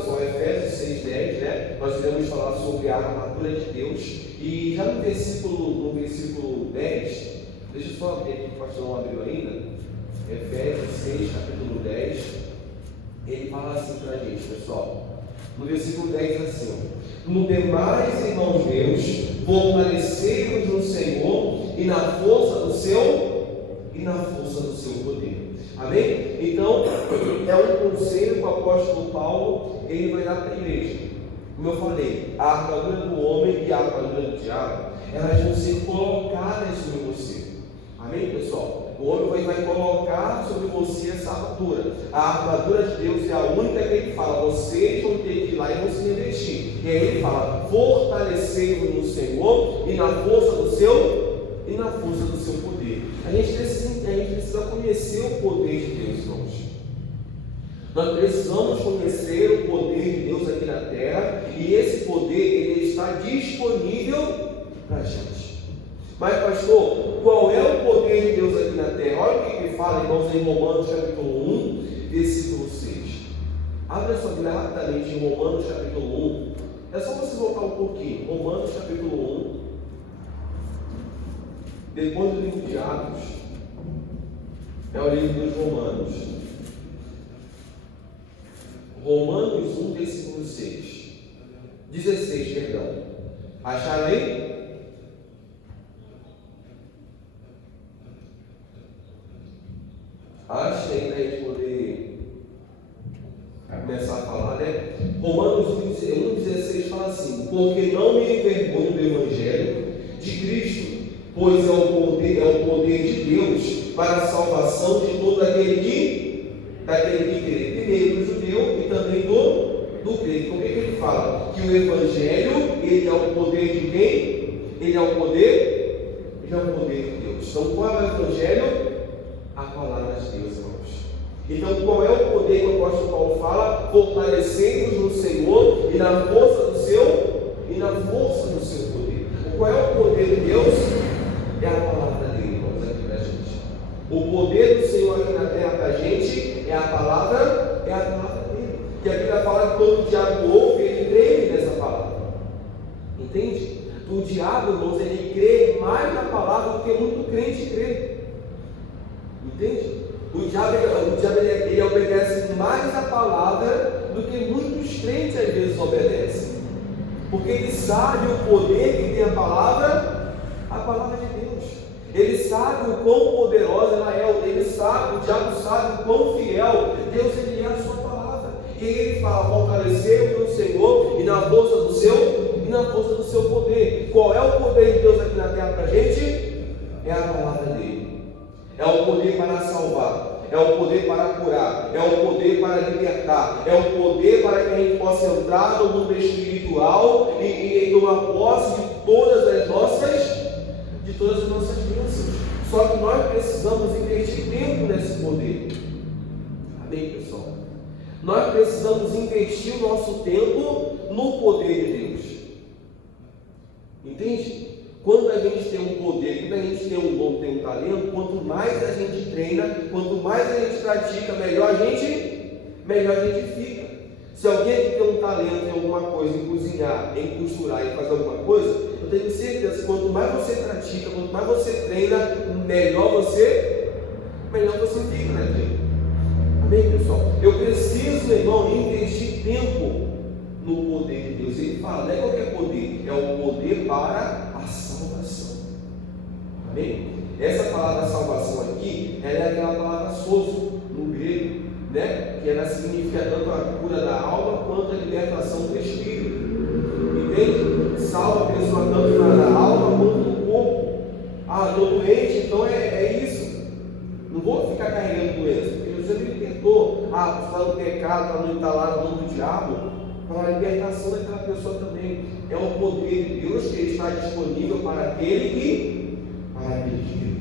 pessoal, Efésios 6:10, né? Nós iremos falar sobre a armadura de Deus. E já no versículo 10, deixa eu só abrir aqui, o pastor não abriu ainda. Efésios 6, capítulo 10, ele fala assim para a gente, pessoal. No versículo 10 assim: no demais, irmãos meus, fortalecei-vos no Senhor e na força do seu poder. Amém? Então, é um conselho que o apóstolo Paulo ele vai dar para a igreja. Como eu falei, a armadura do homem e a armadura do diabo, elas vão ser colocadas sobre você. Amém, pessoal? O homem vai colocar sobre você essa armadura. A armadura de Deus é a única que ele fala: vocês vão ter que ir lá e vão se revestir. E aí ele fala: fortalecei-vos no Senhor e na força do seu poder. A gente precisa conhecer o poder de Deus, irmãos. Nós precisamos conhecer o poder de Deus aqui na terra, e esse poder ele está disponível para a gente. Mas, pastor, qual é o poder de Deus aqui na terra? Olha o que ele fala, irmãos, em Romanos capítulo 1, versículo 6. Abra sua Bíblia rapidamente em Romanos capítulo 1. É só você voltar um pouquinho. Romanos capítulo 1. Depois do livro de Atos, é o livro dos Romanos. Romanos 1, versículo 16, perdão. Acharam aí? Acho aí para a gente poder começar a falar, né? Romanos 1,16 fala assim: porque não me envergonho do Evangelho de Cristo, pois é o poder de Deus para a salvação de todo aquele que crê, primeiro do judeu e também do crente. Como é que ele fala? Que o Evangelho, ele é o poder de quem? Ele é o poder de Deus. Então, qual é o Evangelho? A palavra de Deus, irmãos. Então, qual é o poder que o apóstolo Paulo fala? Fortalecendo-nos no Senhor e na força do seu poder. Qual é o poder de Deus? É a palavra dele, irmãos, aqui para a gente. O poder do Senhor aqui na terra para a gente é a palavra dele. Que a Bíblia fala que quando o diabo ouve, ele crê nessa palavra. Entende? O diabo, irmãos, ele crê mais na palavra do que muito crente crê. Entende? O diabo ele obedece mais a palavra do que muitos crentes às vezes obedecem. Porque ele sabe o poder que tem a palavra de Deus. Ele sabe o quão poderosa ela é. O diabo sabe o quão fiel Deus ele é a sua palavra. E ele fala: fortaleceu o Senhor e na força do seu poder. Qual é o poder de Deus aqui na terra para a gente? É a palavra dele. É o poder para salvar, é o poder para curar, é o poder para libertar, é o poder para que a gente possa entrar no mundo espiritual e tomar posse de todas as nossas bênçãos. Só que nós precisamos investir tempo nesse poder. Amém, pessoal? Nós precisamos investir o nosso tempo no poder de Deus. Entende? Quando a gente tem um poder, quando a gente tem um dom, tem um talento, quanto mais a gente treina, quanto mais a gente pratica, melhor a gente fica. Se alguém que tem um talento em alguma coisa, em cozinhar, em costurar, em fazer alguma coisa, eu tenho certeza que quanto mais você pratica, quanto mais você treina, melhor você fica, né, gente? Amém, pessoal? Eu preciso, meu irmão, investir tempo no poder de Deus. Ele fala, não é qualquer poder, é o poder para a salvação. Amém? Essa palavra salvação aqui, ela é aquela palavra sozo, no grego, né? Que ela significa tanto a cura da alma quanto a libertação do espírito. Entende? Salva a pessoa tanto na alma quanto no corpo. Ah, estou doente, então é isso. Não vou ficar carregando doença, porque você me libertou. Ah, você está no pecado, para não estar lá no nome do diabo. Para a libertação daquela pessoa também. É o poder de Deus que está disponível para aquele que vive.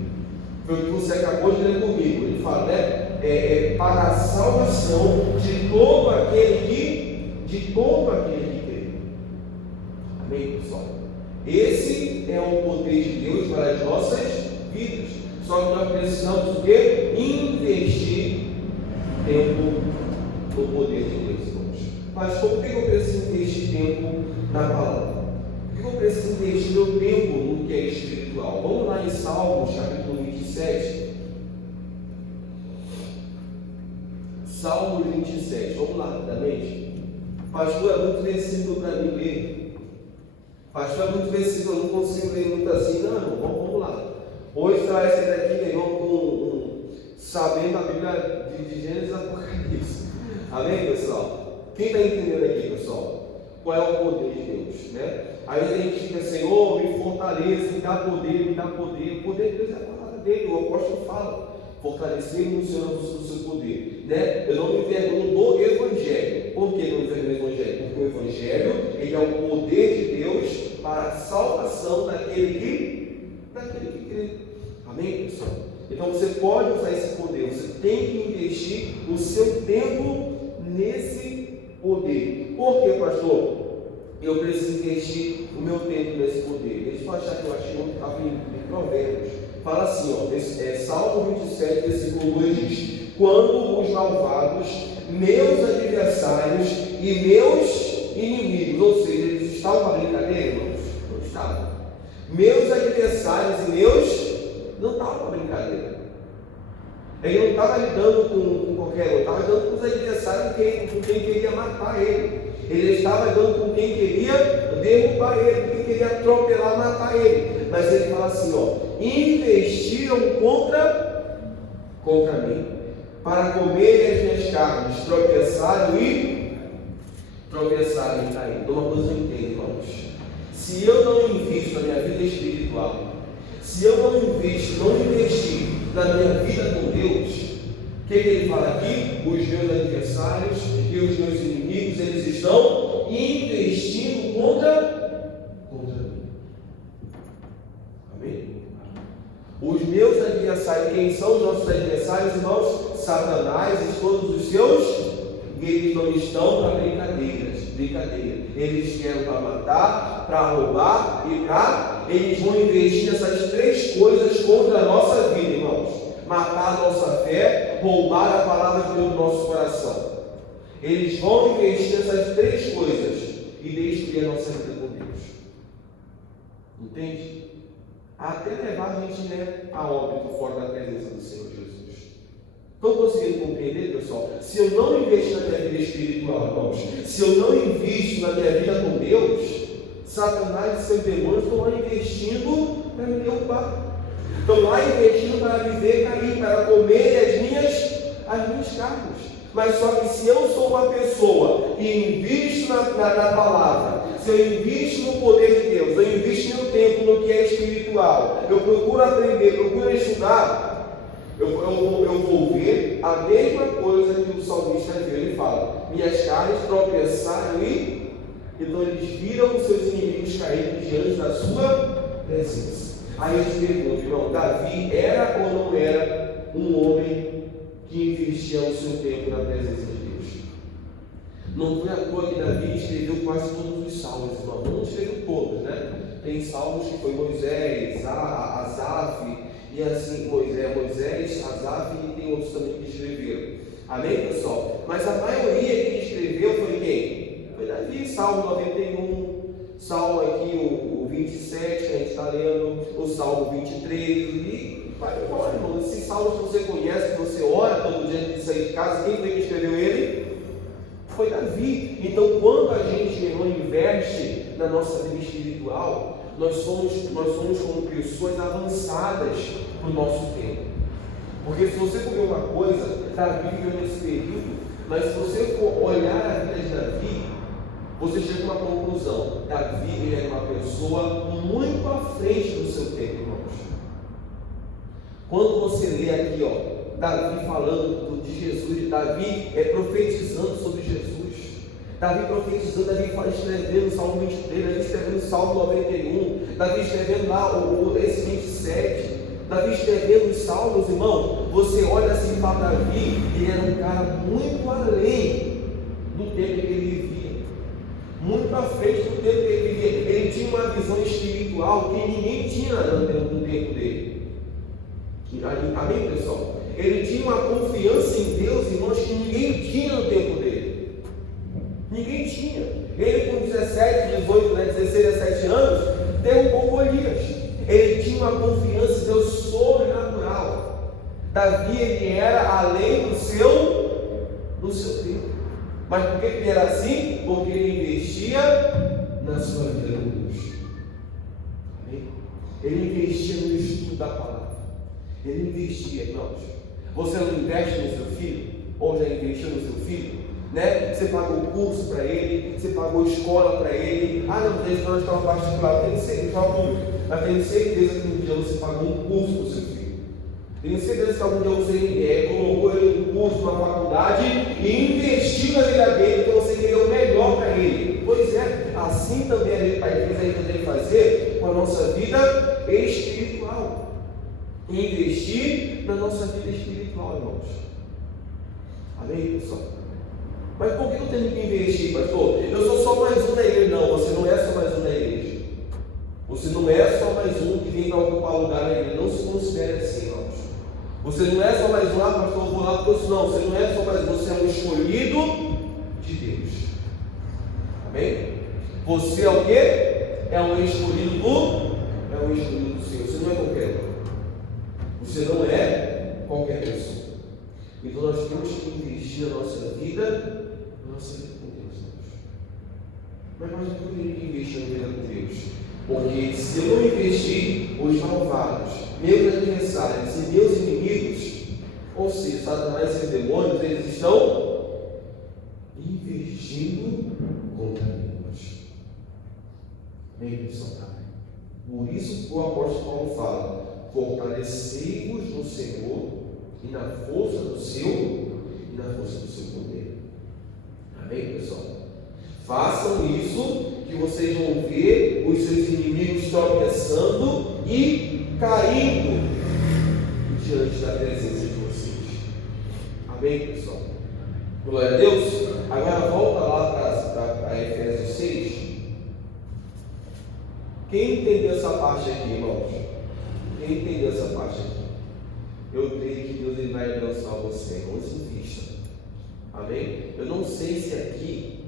Foi o que você acabou de ler comigo. Ele fala, né? Para a salvação de todo aquele que crê. Amém, pessoal? Esse é o poder de Deus para as nossas vidas. Só que nós precisamos o quê? Investir tempo no poder de Deus, irmãos. Mas por que eu preciso investir tempo na palavra? Por que eu preciso investir meu tempo no que é espiritual? Vamos lá em Salmos, capítulo 27. Salmos 27, vamos lá rapidamente. Pastor, é muito versículo para mim ler. Pastor, é muito versículo, eu não consigo ler muito assim. Não, vamos lá. Hoje você vai sair daqui, meu irmão, sabendo a Bíblia de Gênesis e Apocalipse. Amém, pessoal? Quem está entendendo aqui, pessoal? Qual é o poder de Deus, né? Aí a gente fica, Senhor, me fortaleça, me dá poder, me dá poder. O poder de Deus é a palavra dele, o apóstolo fala. Fortalecer-me no Senhor do seu poder, né? Eu não me envergonho do Evangelho. Por que não me envergonho do Evangelho? Porque o Evangelho, ele é o poder de Deus para a salvação daquele que crê. Amém, pessoal? Então você pode usar esse poder, você tem que investir o seu tempo nesse poder. Por que, pastor? Eu preciso investir o meu tempo nesse poder. Deixa eu achar que eu achei que estava em Provérbios. Fala assim, ó, Salmo 27, versículo 2 diz: quando os malvados, meus adversários e meus inimigos, ou seja, eles estavam para brincadeira, irmãos? Não estavam. Meus adversários e meus não estavam para brincadeira. Ele não estava lidando com qualquer um, estava lidando com os adversários com quem queria matar ele. Ele estava lidando com quem queria derrubar ele, com quem queria atropelar, matar ele. Mas ele fala assim, ó, investiram contra mim, para comerem as minhas carnes, tropeçaram e caíram. Então uma coisa eu entendo, irmãos. Se eu não invisto na minha vida espiritual, se eu não investir na minha vida com Deus, o que ele fala aqui? Os meus adversários e os meus inimigos, eles estão investindo contra mim. Amém? Os meus adversários, quem são os nossos adversários, irmãos? Satanás e todos os seus, eles não estão para brincadeira. Eles vieram para matar, para roubar e eles vão investir nessas três coisas contra a nossa vida, irmãos. Matar a nossa fé, roubar a palavra de Deus do nosso coração. Eles vão investir nessas três coisas e destruir a nossa vida com Deus. Entende? Até levar a gente, a óbito fora da presença do Senhor Jesus. Estão conseguindo compreender, pessoal? Se eu não investir na minha vida espiritual, irmãos, se eu não invisto na minha vida com Deus, Satanás e seus demônios estão lá investindo para me derrubar. Estão lá investindo para viver, cair, para comer as minhas carnes. Mas só que se eu sou uma pessoa que invisto na palavra, se eu invisto no poder de Deus, eu invisto meu tempo no que é espiritual, eu procuro aprender, procuro estudar, eu vou ver a mesma coisa que o salmista viu. Ele fala, minhas carnes tropeçaram e então eles viram os seus inimigos caírem diante da sua presença. Aí eu te pergunto, irmão, Davi era ou não era um homem que investia o seu tempo na presença de Deus? Não foi à toa que Davi escreveu quase todos os salmos, irmão. Não escreveu todos, né? Tem salmos que foi Moisés, Asaf, e assim, Moisés, Asaf e tem outros também que escreveram. Amém, pessoal? Mas a maioria que escreveu foi quem? Foi Davi, Salmo 91, Salmo aqui o 27, que a gente está lendo, o Salmo 23, e vai embora, irmão. Esses salmos que você conhece, que você ora todo dia antes de sair de casa, quem foi que escreveu ele? Foi Davi. Então, quando a gente, irmão, investe na nossa vida espiritual, nós somos como pessoas avançadas no nosso tempo. Porque se você for ver uma coisa, Davi viveu nesse período, mas se você for olhar a vida de Davi, você chega a uma conclusão. Davi, ele era uma pessoa muito à frente do seu tempo, irmãos. Quando você lê aqui, Davi falando de Jesus, Davi profetizando sobre Jesus, Davi profetizando, Davi escrevendo o Salmo 23, Davi escrevendo o Salmo 91, Davi escrevendo lá esse 27, Davi escrevendo os Salmos, irmão. Você olha assim para Davi, ele era um cara muito além do tempo que ele vivia, muito à frente do tempo que ele vivia. Ele tinha uma visão espiritual que ninguém tinha no tempo dele. Amém, pessoal? Ele tinha uma confiança em Deus, irmãos, que ninguém tinha no tempo dele. Ninguém tinha. Ele com 17, 18, 16, 17 anos, derrubou Golias. Ele tinha uma confiança em Deus sobrenatural. Davi, ele era além do seu tempo. Mas por que ele era assim? Porque ele investia na sua vida com Deus. Amém? Ele investia no estudo da palavra. Ele investia, irmãos. Você não investe no seu filho? Ou já investiu no seu filho? Né? Você pagou curso para ele, você pagou escola para ele. Ah, não, tem escola particular, tem certeza, mas tenho certeza que um dia você pagou um curso para o seu filho. Tenho certeza que algum dia você colocou ele no curso, na faculdade e investiu na vida dele, porque você queria o melhor para ele. Pois é, assim também a gente tem que fazer com a nossa vida espiritual. Investir na nossa vida espiritual, irmãos. Amém, pessoal? Mas por que eu tenho que investir, pastor? Eu sou só mais um na igreja. Não, você não é só mais um na igreja. Você não é só mais um que vem para ocupar lugar na igreja. Não se considere assim, irmãos. Você não é só mais um, pastor, eu vou lá porque não. Você não é só mais um, você é um escolhido de Deus. Amém? Você é o quê? É um escolhido do Senhor. Você não é qualquer um. Você não é qualquer pessoa. Então nós temos que investir na nossa vida com Deus. Mas nós não podemos investir na vida com Deus. Porque se eu não investir, os malvados, meus adversários e meus inimigos, ou seja, Satanás e os demônios, eles estão investindo contra nós. Bem, pessoal, por isso o apóstolo Paulo fala: fortalecei-vos no Senhor e na força do seu poder. Amém, pessoal? Façam isso, que vocês vão ver os seus inimigos tropeçando e caindo diante da presença de vocês. Amém, pessoal? Glória a Deus. Agora volta lá para Efésios 6. Quem entendeu essa parte aqui, irmãos? Quem entendeu essa parte aqui? Eu creio que Deus ele vai abençoar você, irmãos, invista. Amém? Eu não sei se aqui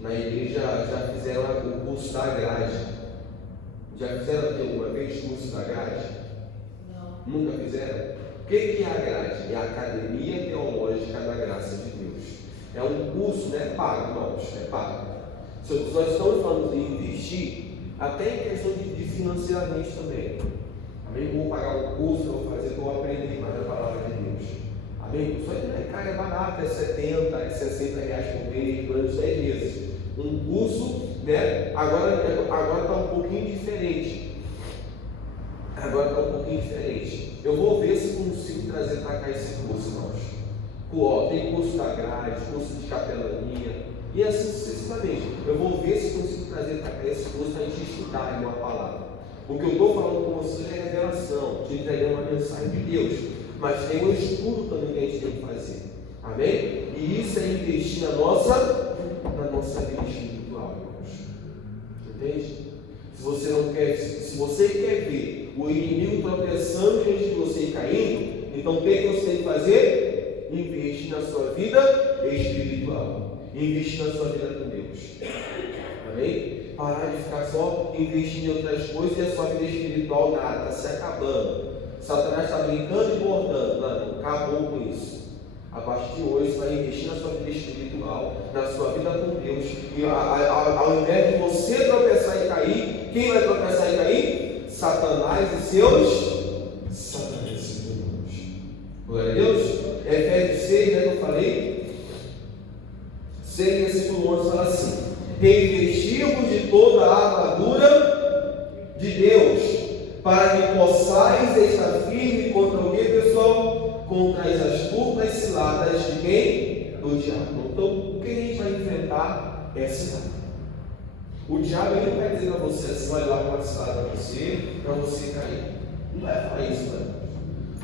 na igreja já fizeram o curso da grade. Já fizeram aqui alguma vez o curso da grade? Não. Nunca fizeram? O que é a grade? É a Academia Teológica da Graça de Deus. É um curso, né? Pago, irmãos, é pago. Se nós estamos falando de investir, até em questão de financeiramente também. Amém? Vou pagar um curso, eu vou fazer, eu vou aprender mais a palavra de Deus. Amém? Só que não é caro, é barato, é 70, é 60 reais por mês, durante 10 meses. Um curso, né? Agora está um pouquinho diferente. Eu vou ver se consigo trazer para cá esse curso, irmãos. Tem curso da grade, curso de capelania, e assim sucessivamente. Eu vou ver se consigo trazer para cá esse curso para a gente estudar uma palavra. O que eu estou falando com vocês é revelação, te entregando uma mensagem de Deus, mas tem um estudo também que a gente tem que fazer. Amém? E isso é investir na nossa vida espiritual, irmãos. Entende? Se você quer ver o inimigo tropeçando diante de você e caindo, então o que você tem que fazer? Investir na sua vida espiritual. Investir na sua vida com Deus. Amém? Parar de ficar só investindo em outras coisas e a sua vida espiritual nada, está se acabando. Satanás está brincando e bordando. Não, acabou com isso. A partir de hoje você vai investir na sua vida espiritual, na sua vida com Deus. E ao invés de você tropeçar e cair, quem vai tropeçar e cair? Satanás e seus demônios. Glória a Deus. Efésios 6, né, que eu falei. 6, versículo 11 fala assim: revestir-vos de toda a armadura de Deus, para que possais estar firme contra o que, pessoal? Contra as astutas ciladas de quem? Do diabo. Então, o que a gente vai enfrentar é cilada. O diabo ele não vai dizer para você assim: olha lá uma cilada para você cair. Não vai falar isso, né?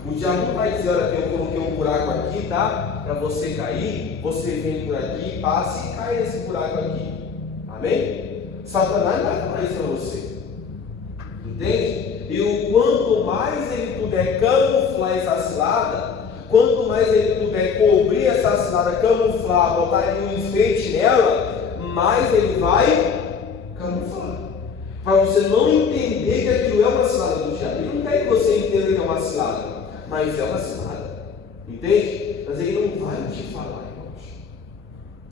O diabo não vai dizer: olha, eu coloquei um buraco aqui, tá? Para você cair, você vem por aqui, passe e cai nesse buraco aqui. Amém? Satanás não vai falar isso para você. Entende? E o quanto mais ele puder camuflar essa cilada, quanto mais ele puder cobrir essa cilada, camuflar, botar um enfeite nela, mais ele vai camuflar. Para você não entender que aquilo é uma cilada do diabo. Ele não quer que você entenda que é uma cilada, mas é uma cilada. Entende? Mas ele não vai te falar, irmãos.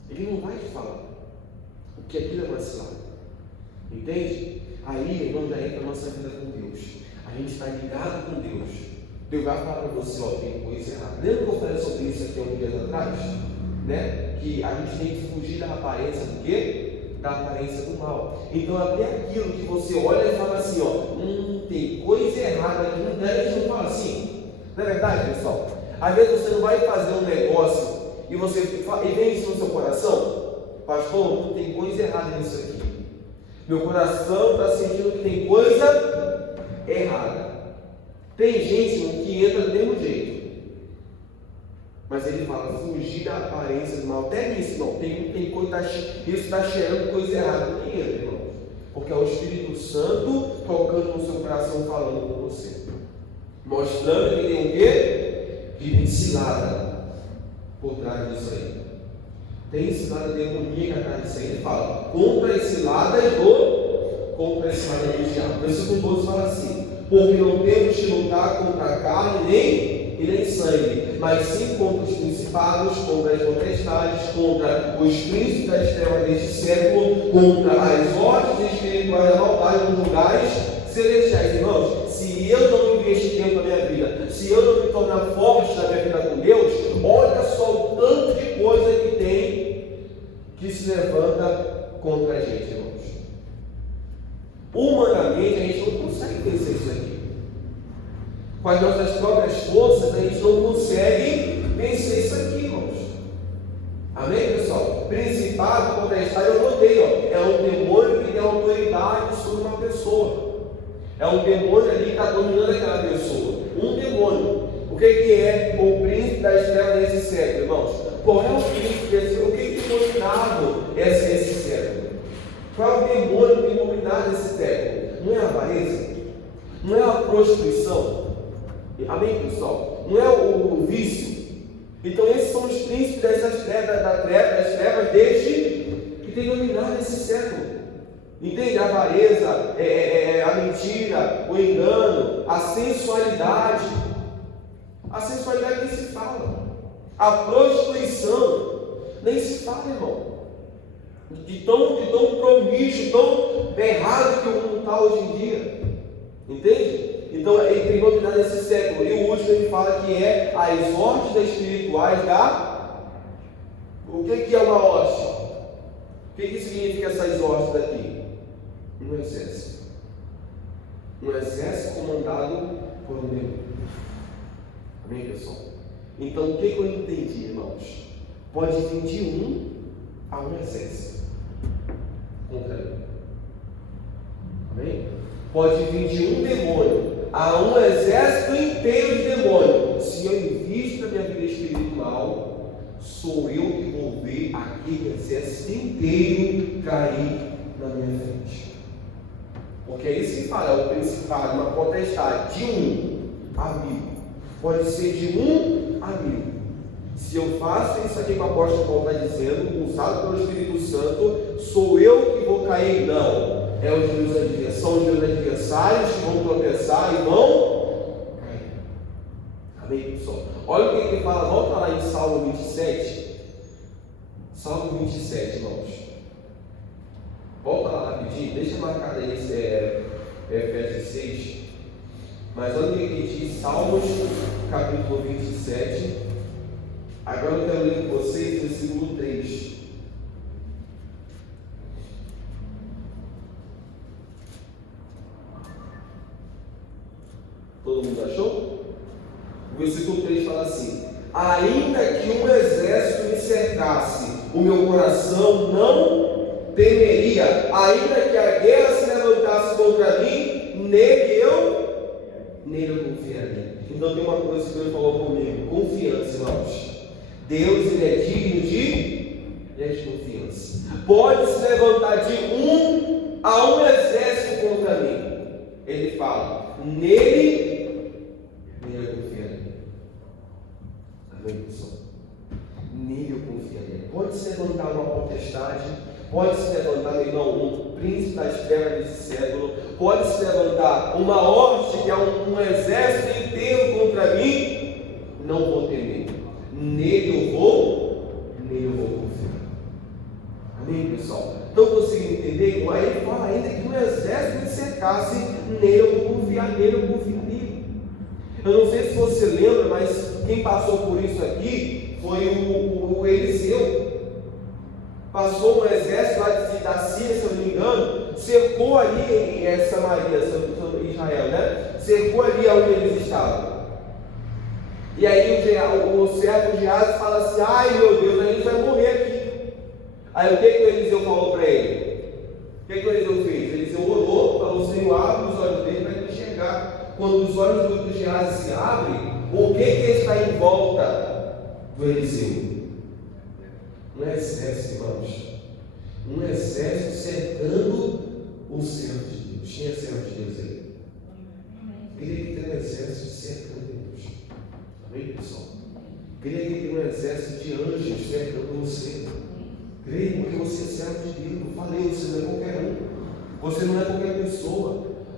Ele não vai te falar o que aquilo é uma cilada. Entende? Aí, irmão, já entra a nossa vida com Deus. A gente está ligado com Deus. Deus vai falar para você, ó, tem coisa errada. Lembra que eu falei sobre isso aqui há uns dias atrás? Né? Que a gente tem que fugir da aparência do quê? Da aparência do mal. Então até aquilo que você olha e fala assim, ó, tem coisa errada aqui, a gente não fala assim. Não é verdade, pessoal? Às vezes você não vai fazer um negócio e você e vem isso no seu coração, pastor, tem coisa errada nisso aqui. Meu coração está sentindo que tem coisa errada. Tem gente que entra do mesmo jeito. Mas ele fala, fugir da aparência do mal. Até nisso, não. Tem coisa, isso está cheirando coisa errada. Nem entra, irmão. Porque é o Espírito Santo tocando no seu coração, falando com você. Mostrando que tem o quê? Que tem cilada por trás disso aí. Tem cilada demoníaca atrás disso aí. Ele fala, contra as ciladas do diabo. Versículo 12 fala assim, porque não temos que lutar contra a carne e nem sangue, mas sim contra os principados, contra as potestades, contra os príncipes das trevas deste século, contra as hostes espirituais da maldade nos lugares celestiais. Irmãos, se eu não investir tempo na minha vida, se eu não me tornar forte na minha vida com Deus, olha só o tanto de coisa que tem que se levanta contra a gente, irmãos. Humanamente a gente não consegue vencer isso aqui. Com as nossas próprias forças, a gente não consegue vencer isso aqui, irmãos. Amém, pessoal? Principado, potestade, eu notei, ó, é um demônio que tem autoridade sobre uma pessoa. É um demônio ali que está dominando aquela pessoa. Um demônio. O que é o príncipe das trevas desse século, irmãos? Qual é o príncipe desse século? O que tem dominado esse século? Qual é o demônio que tem dominado esse século? Não é a avareza? Não é a prostituição? Amém, pessoal? Não é o vício? Então esses são os príncipes das trevas deste que tem dominado esse século. Entende? A avareza, a mentira, o engano, a sensualidade. A sensualidade nem se fala. A prostituição nem se fala, irmão. De tão promíscuo, tão errado que o mundo está hoje em dia. Entende? Então ele tem dominado esse século. E o último ele fala que é as hostes espirituais da... O que é uma hoste? O que significa essas hostes daqui? Um exército. Um exército comandado por um demônio. Amém, pessoal? Então o que eu entendi, irmãos? Pode vir de a um exército contra ele. Amém? Pode vir de um demônio a um exército inteiro de demônio. Se eu invisto na minha vida espiritual, sou eu que vou ver aquele exército inteiro cair na minha frente. Porque aí se fala, é o principado, uma potestade de um amigo. Pode ser de um amigo. Se eu faço isso aqui que o apóstolo Paulo está dizendo, usado pelo Espírito Santo, sou eu que vou cair? Não. São os meus adversários que vão tropeçar e vão cair. Amém, pessoal? Olha o que ele fala, volta lá em Salmo 27. Salmo 27, irmãos. Volta lá rapidinho, deixa marcado aí Efésios 6. Mas olha o que ele diz, Salmos, capítulo 27. Agora eu quero ler com vocês o versículo 3. Todo mundo achou? O versículo 3 fala assim: ainda que um exército me cercasse, o meu coração não temeria. Ainda que a guerra se levantasse contra mim, nele eu confiaria. Então tem uma coisa que Deus falou comigo: confiança, irmãos. Deus, ele é digno de confiança. Pode se levantar de a um exército contra mim. Ele fala, nele eu confiaria. Amém, pessoal? Nele eu confiaria. Pode se levantar uma potestade, Pode se levantar, meu irmão, um príncipe das trevas desse século, pode se levantar uma horda, que é um exército inteiro contra mim, não vou temer. Nele eu vou confiar. Amém, pessoal? Então conseguindo entender? Aí ele fala ainda que um exército me cercasse, nele eu vou confiar, nele. Eu não sei se você lembra, mas quem passou por isso aqui foi o Eliseu. Passou um exército lá da Síria, se eu não me engano, cercou ali Samaria, Israel, né? Cercou ali onde eles estavam. E aí o servo de Geazi fala assim: ai meu Deus, a gente vai morrer aqui. Aí o que o Eliseu falou para ele? O que o Eliseu fez? Eliseu orou, falou: Senhor, abre os olhos dele para ele enxergar. Quando os olhos do Geazi se abrem, o que está em volta do Eliseu? Um exército, irmãos. Um exército cercando o servo de Deus. Tinha servo de Deus aí. Queria que tenha um exército cercando Deus. Amém, pessoal? Queria que tenha um exército de anjos cercando você. Creio que você é servo de Deus. Eu falei, você não é qualquer um. Você não é qualquer pessoa.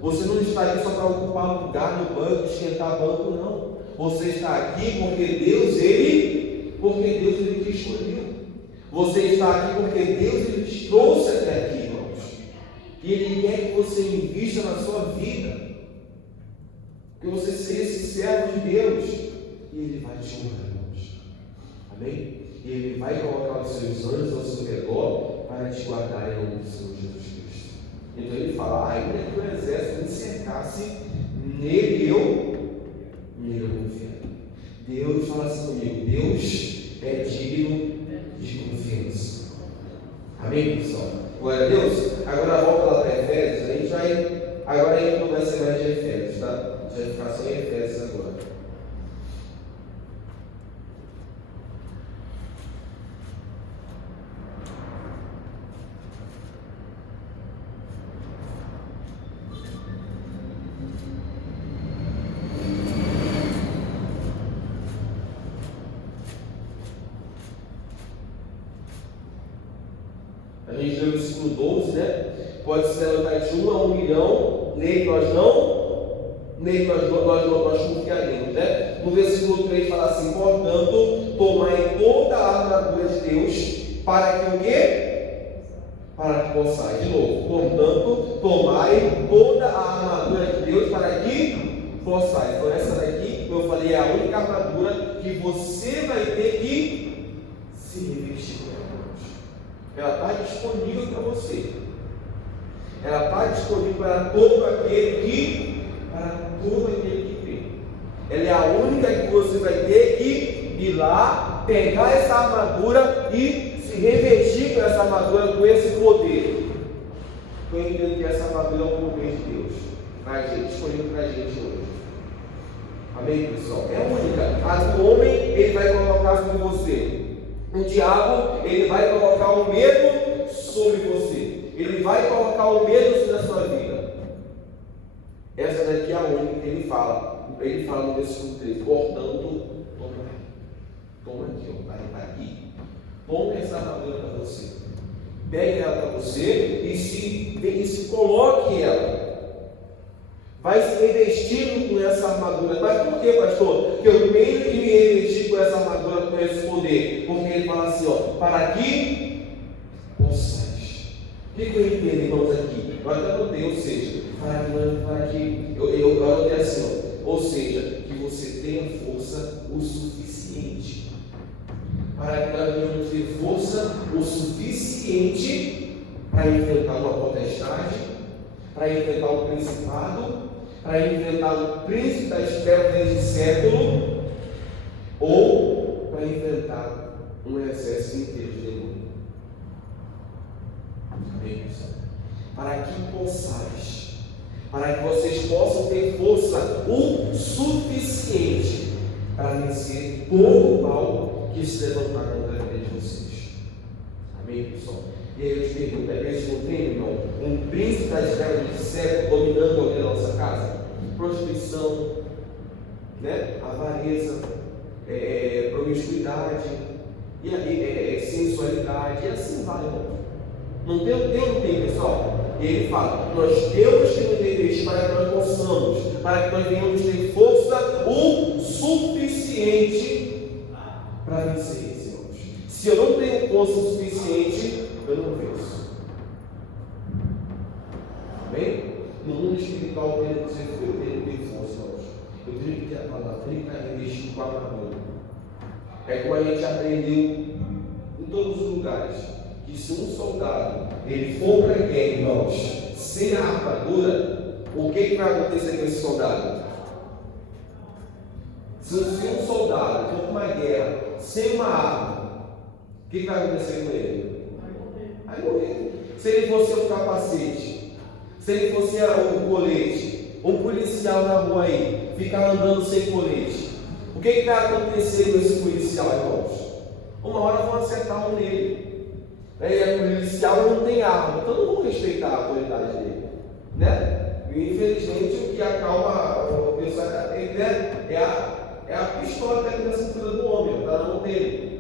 Você não está aí só para ocupar lugar no banco, esquentar banco, não. Você está aqui porque Deus, Ele te escolheu. Você está aqui porque Deus Ele te trouxe até aqui, irmãos. E Ele quer que você invista na sua vida. Que você seja esse servo de Deus. E Ele vai te honrar, irmãos. Amém? E Ele vai colocar os seus anjos ao seu redor para te guardar em nome do Senhor Jesus Cristo. Então Ele fala: ainda que o exército me cercasse, nele eu confiaria. Deus fala assim comigo: Deus é digno de confiança. Amém, pessoal? Glória a Deus. Agora volta lá para Efésios. Agora a gente não vai ser mais de Efésios, tá? A gente vai ficar só em Efésios agora. A gente leu o versículo 12, né? Pode se levantar de 1 a 1 milhão, nele nós confiaremos, né? No versículo 3 fala assim: portanto, tomai toda a armadura de Deus, para que o quê? Para que possais. De novo, portanto, tomai toda a armadura de Deus, para que possais. Então essa daqui, como eu falei, é a única armadura que você vai ter que se revestir com ela. Ela está disponível para você. Ela está disponível para todo aquele que crê. Ela é a única que você vai ter que ir lá, pegar essa armadura e se revestir com essa armadura, com esse poder. Eu entendo que essa armadura é o poder de Deus para a gente, disponível para a gente hoje. Amém, pessoal? É a única. A do homem, ele vai colocar sobre você. O diabo, ele vai colocar o medo sobre você. Ele vai colocar o medo na sua vida. Essa daqui é a única que ele fala. Ele fala no versículo 13: portanto, toma aqui, está aqui. Toma essa armadura para você. Pegue ela para você e se coloque ela. Vai se revestindo com essa armadura. Mas por que, pastor? Porque eu tenho que me revestir com essa armadura, com esse poder. Porque ele fala assim, para que possais. O que eu entendo, irmãos, aqui? Eu até anotei, ou seja, para que eu anotei assim, ou seja, que você tenha força o suficiente. Para que nós venhamos ter força o suficiente para enfrentar uma potestade, para enfrentar um principado, para enfrentar o príncipe das trevas desse século, ou para enfrentar um exército inteiro de demônios. Amém, pessoal? Para que possais, para que vocês possam ter força o suficiente para vencer todo o mal que se levantar contra a vida de vocês. Amém, pessoal? E aí eu te pergunto, é isso que não tem, irmão? Um príncipe das trevas desse século dominando alguém na nossa casa? Prostituição, né? Avareza, promiscuidade, sensualidade, e assim vai, irmão. Não tem, não tem, pessoal? E ele fala, nós temos que nos revestir para que nós possamos, para que nós venhamos ter força o suficiente para vencer, irmãos. Se eu não tenho força o suficiente, eu não venço. Amém? No mundo espiritual eu tenho que ter força, irmãos. Eu tenho que ter a palavra, eu tenho que estar revestido com a armadura. É como a gente aprendeu em todos os lugares, que se um soldado ele for para a guerra, irmãos, sem a armadura, o que vai acontecer com esse soldado? Se um soldado for para uma guerra sem uma arma, o que vai acontecer com ele? Vai morrer. Se ele fosse um capacete, se ele fosse um colete, um policial na rua aí, ficar andando sem colete, o que vai acontecer com esse policial, irmãos? Uma hora vão acertar um nele. Ele é policial e não tem arma, então não vão respeitar a autoridade dele, né? E infelizmente o que acalma o pessoal é a pistola que está aqui na cintura do homem, está na mão dele,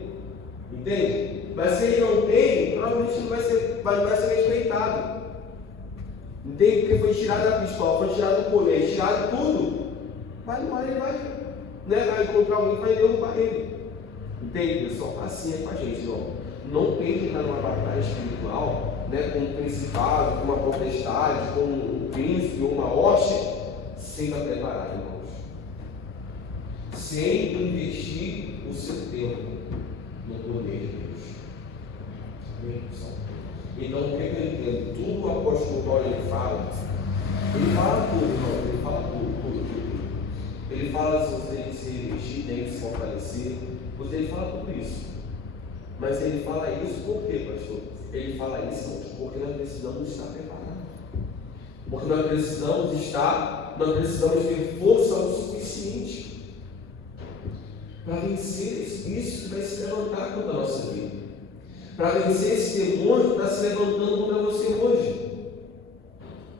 entende? Mas se ele não tem, provavelmente não vai ser respeitado, entende? Porque foi tirado a pistola, foi tirado o colete, tirado tudo, vai embora, ele vai encontrar alguém que vai derrubar ele, entende, pessoal? Assim é com a gente, irmão. Não tem que estar numa batalha espiritual, né, com um principado, com uma potestade, com um príncipe ou uma hoste, sem estar preparado, irmãos. Sem investir o seu tempo no poder de Deus. Amém, pessoal? Então, o que eu entendo? Tudo o apóstolo Paulo ele fala tudo, irmão. Ele fala tudo. Ele fala se você tem que se revestir, tem que se fortalecer. Ele fala tudo isso. Mas ele fala isso por quê, pastor? Ele fala isso porque nós precisamos estar preparados. Porque nós precisamos ter força o suficiente para vencer isso que vai se levantar contra a nossa vida. Para vencer esse demônio que está se levantando contra você hoje.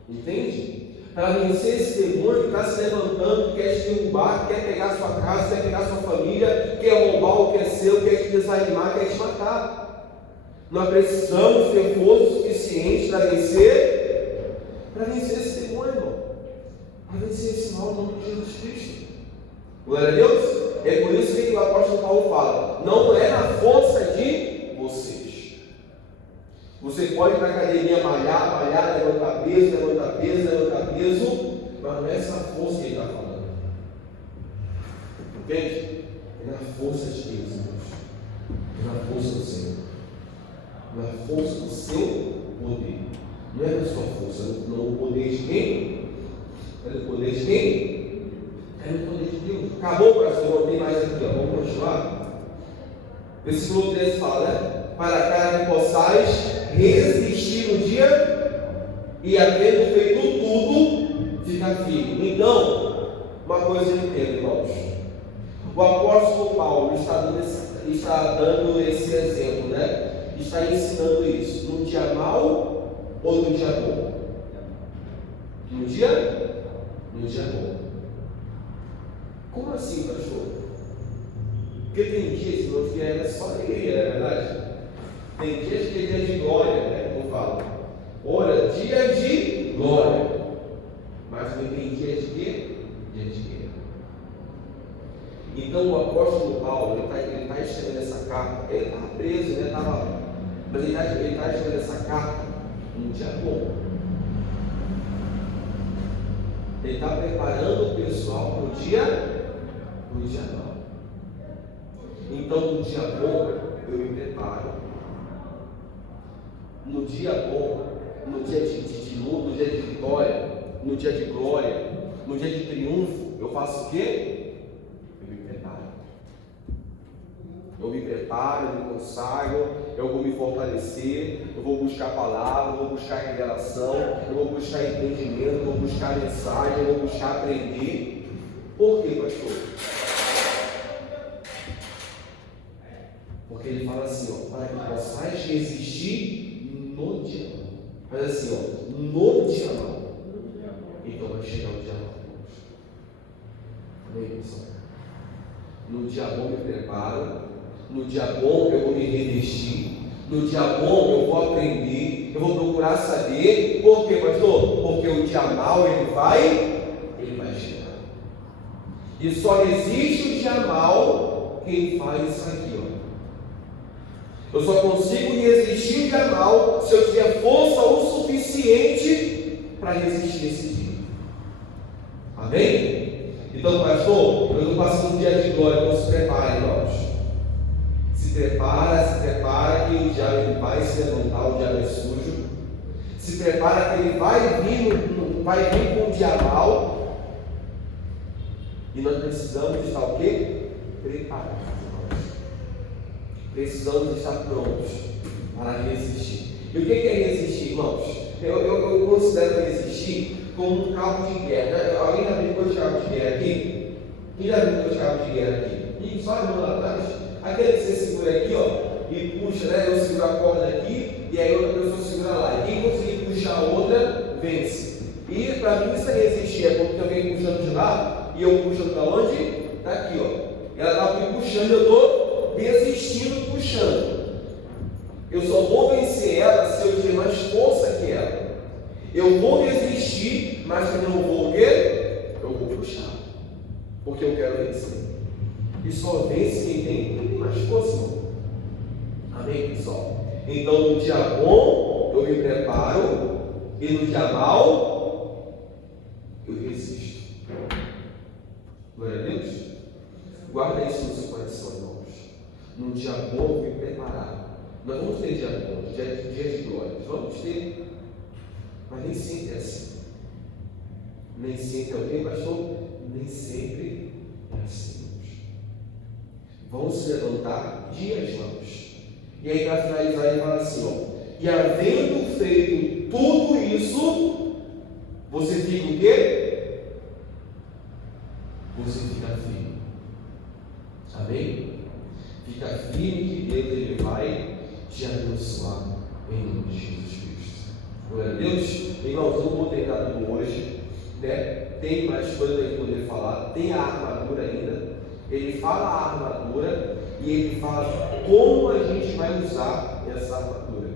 Entende? Para vencer esse demônio que está se levantando, quer te derrubar, quer pegar sua casa, quer pegar sua família, quer roubar o que é seu, quer te desanimar, quer te matar. Nós precisamos ter força suficiente para vencer esse demônio, irmão. Para vencer esse mal em nome de Jesus Cristo. Glória a Deus. É por isso que o apóstolo Paulo fala: não é na força de vocês. Você pode ir para a academia malhar, levantar peso, mas não é essa força que ele está falando. Entende? É na força de Deus, irmãos. É na força do Senhor. Na força do seu poder. Não é na sua força, não o poder de quem? É no poder de quem? É no poder de Deus. Acabou, pastor, não tem mais aqui, ó. Vamos continuar. Versículo 13 fala, né? Para que possais resistir no dia e, havendo feito tudo, ficar firme. Então, uma coisa eu entendo, irmãos. O apóstolo Paulo está dando esse exemplo, né? Está ensinando isso no dia mau ou no dia bom? No dia bom. Como assim, pastor? Porque tem dias, irmãos, que é só alegria, não é verdade? Tem dias que é dia de glória, né? Como fala. Olha, dia de glória. Mas também tem dia de quê? Dia de guerra. Então o apóstolo Paulo, ele está escrevendo essa carta. Ele estava preso, né? Mas ele está escrevendo essa carta num dia bom. Ele está preparando o pessoal para o dia mau. Então no dia bom, eu me preparo. No dia bom, no dia de luta, no dia de vitória, no dia de glória, no dia de triunfo, eu faço o quê? Eu me preparo. Eu me consagro, eu vou me fortalecer, eu vou buscar a palavra, eu vou buscar revelação, eu vou buscar entendimento, eu vou buscar mensagem, eu vou buscar aprender. Por quê, pastor? Porque ele fala assim, ó, para que possais resistir no dia mau. Mas assim, ó, no dia mau. Então vai chegar o dia mau. Amém, pessoal? No dia bom eu me preparo. No dia bom eu vou me revestir. No dia bom eu vou aprender, eu vou procurar saber. Por quê, pastor? Porque o dia mal ele vai chegar. E só existe o dia mal quem faz isso aqui, ó. Eu só consigo resistir o dia mal se eu tiver força o suficiente para resistir esse dia. Amém? Então, pastor, eu estou passando um dia de glória, então se prepare, irmãos. Se prepara que o diabo ele vai se levantar, o diabo é sujo. Se prepara que ele vai vir com o dia mal. E nós precisamos estar o quê? Preparados. Precisamos estar prontos para resistir. E o que é resistir, irmãos? Eu considero resistir como um cabo de guerra. Alguém já brincou de cabo de guerra aqui? Quem já brincou de cabo de guerra aqui? E só a mão lá atrás. Aquele que você segura aqui, ó, e puxa, né? Eu seguro a corda aqui, e aí outra pessoa segura lá. E quem conseguir puxar a outra, vence. E para mim isso é resistir, é como tem alguém puxando de lá, e eu puxando da onde? Daqui, ó. Ela está me puxando, eu estou desistindo puxando. Eu só vou vencer ela se eu tiver mais força que ela. Eu vou resistir, mas também não vou o quê? Eu vou puxar. Porque eu quero vencer. E só vence quem tem mais força, irmão. Amém, pessoal? Então, no dia bom, eu me preparo. E no dia mal, eu resisto. Glória a Deus. Guarda isso no seu coração, irmãos. No dia bom, eu me preparar. Nós vamos ter dia bom, dia de glória. Vamos ter. Mas nem sempre é assim. Nem sempre é o quê, pastor? Nem sempre é assim. Vão se levantar dias maus. E aí, para finalizar, ele fala assim: ó, e havendo feito tudo isso, você fica o quê? Você fica firme. Amém? Fica firme que Deus ele vai te abençoar em nome de Jesus Cristo. Glória a Deus. Irmãos, eu não vou terminar tudo hoje, né? Tem mais coisas para poder falar. Tem a armadura ainda. Ele fala a armadura e ele fala como a gente vai usar essa armadura.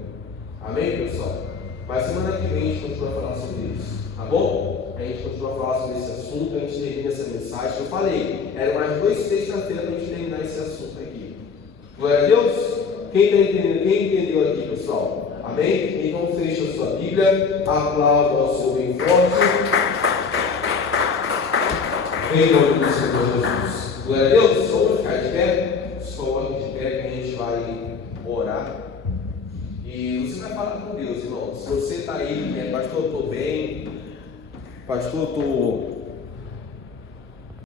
Amém, pessoal? Mas semana que vem a gente continua a falar sobre isso, tá bom? A gente continua a falar sobre esse assunto, a gente termina essa mensagem. Eu falei, era mais 2 sexta-feira para a gente terminar esse assunto aqui. Glória a Deus? Quem está entendendo? Quem entendeu aqui, pessoal? Amém? Então fecha a sua Bíblia, aplauda ao seu bem forte. Em nome do Senhor Jesus. Glória a Deus, vamos ficar de pé, se coloque de pé que a gente vai orar. E você vai falar com Deus, irmão. Se você está aí, pastor, eu estou bem, pastor, eu estou